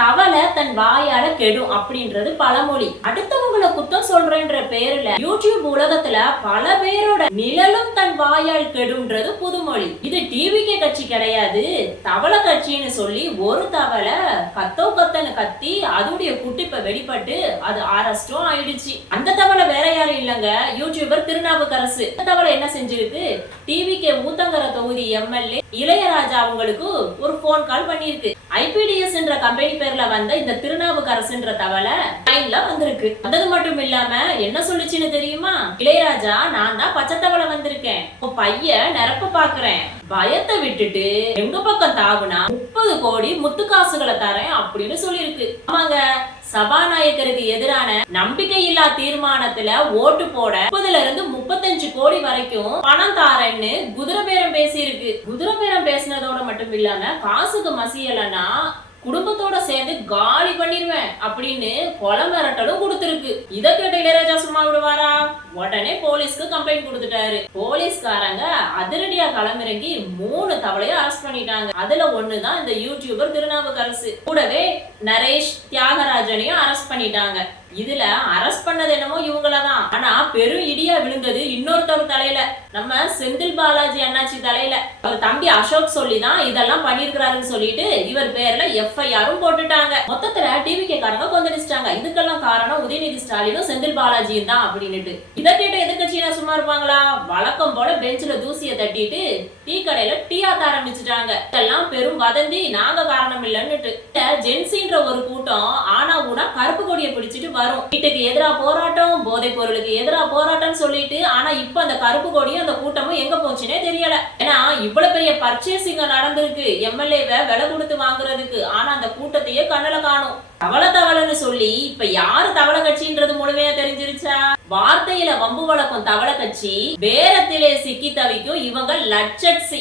தவளை தன் வாயால கெடும் அப்படின்றது பழமொழி. அடுத்தவங்களை குத்தம் சொல்றேன்ற பேருல யூடியூப் உலகத்துல பல பேரோட நிழலும் தன் வாயால் கெடும்ன்றது புதுமொழி. இது டிவிகே கட்சி கிடையாது, தவளை கட்சின்னு சொல்லி ஒரு தவளை கத்தன்னு கத்தி அதோடைய குட்டிப்ப வெளிப்பட்டு அது அரெஸ்டும் ஆயிடுச்சு. அந்த தவளை வேற யாரும் இல்லங்க, யூடியூபர் திருநாவுக்கரசு. இந்த தவளை என்ன செஞ்சிருக்கு, டிவிகே ஊத்தங்கர தொகுதி எம்எல்ஏ இளையராஜா அவங்களுக்கு ஒரு போன் கால் பண்ணிருக்கு. ஐபிடிஎஸ் என்ற கம்பெனி பேர்ல வந்த இந்த திருநாவுக்கரசுன்ற தவளை லைன்ல வந்திருக்கு. வந்தது மட்டும் இல்லாம என்ன சொல்லுச்சுன்னு தெரியுமா, இளையராஜா நான் தான் பச்சை தவளை வந்திருக்கேன், உன் பையன் நிரப்ப பாக்குறேன், பயத்தை விட்டுட்டு எங்க பக்கம் தாவுனா 30 கோடி முத்து காசுகளை தரேன் அப்படின்னு சொல்லிருக்கு. ஆமாங்க, சபாநாயகருக்கு எதிரான நம்பிக்கையில்லா தீர்மானத்துல ஓட்டு போட 30ல இருந்து 35 கோடி வரைக்கும் பணம் தாரேன்னு குதிரை பேரம் பேசியிருக்கு. குதிரை பேரம் பேசினதோட மட்டும் இல்லாம காசுக்கு மசியலன்னா குடும்பத்தோட சேர்ந்து காலி பண்ணிடுவேன் அப்படின்னு கொலை மிரட்டலும் கொடுத்திருக்கு. இத கேட்ட இளையராஜா சும்மா விடுவாரா? உடனே போலீஸ்க்கு கம்ப்ளைண்ட் கொடுத்துட்டாரு. போலீஸ்காரங்க அதிரடியா களமிறங்கி 3 தவளையை அரெஸ்ட் பண்ணிட்டாங்க. அதுல ஒண்ணுதான் இந்த யூடியூபர் திருநாவுக்கரசு. கூடவே நரேஷ் தியாகராஜனையும் அரெஸ்ட் பண்ணிட்டாங்க. இதுல அரெஸ்ட் பண்ணது என்னமோ இவங்களதான், ஆனா பெரும் இடியா விழுந்தது இன்னொருத்தவர் தலையில, நம்ம செந்தில் பாலாஜி அண்ணாச்சி தலையில. அவர் தம்பி அசோக் சொல்லிதான் இதெல்லாம் பண்ணிருக்கிறாருன்னு சொல்லிட்டு இவர் பேர்ல எஃப்ஐஆரும் போட்டுட்டாங்க. மொத்தத்துல டிவிகே காரங்க கொந்தளிச்சிட்டாங்க. இதுக்கெல்லாம் காரணம் உதயநிதி ஸ்டாலினும் செந்தில் பாலாஜியும் தான் அப்படின்னுட்டு. இதை கேட்ட எதிர்கட்சியினா சும்மா இருப்பாங்களா? வழக்கம் போல பெஞ்சில தூசிய தட்டிட்டு டீ கடையில டீ ஆத்த ஆரம்பிச்சுட்டாங்க. இதெல்லாம் பெரும் வதந்தி, நாங்க காரணம் இல்லைன்னுட்டு. ஜென்சின்ற ஒரு கூட்டம் ஆனா ஊனா கருப்பு கொடியை பிடிச்சிட்டு வரும். வீட்டுக்கு எதிரா போராட்டம், போதை பொருளுக்கு எதிரா போராட்டம் சொல்லிட்டு, ஆனா இப்ப அந்த கருப்பு கொடியும் அந்த கூட்டமும் எங்க போச்சுன்னே தெரியல. ஏன்னா இவ்வளவு பெரிய பர்ச்சேசிங் நடந்திருக்கு எம்எல்ஏவை விலை கொடுத்து வாங்குறதுக்கு, ஆனா அந்த கூட்டத்தையே கண்ணுல காணும். தவளைன்னு சொல்லி இப்ப யாரு தவளை கட்சின்றது முழுமையா தெரிஞ்சிருச்சா? வார்த்தையில வம்பு வழக்கும் தவளை கட்சி, பேரத்திலே சிக்கி தவிக்கும் இவங்க லட்சட்சி.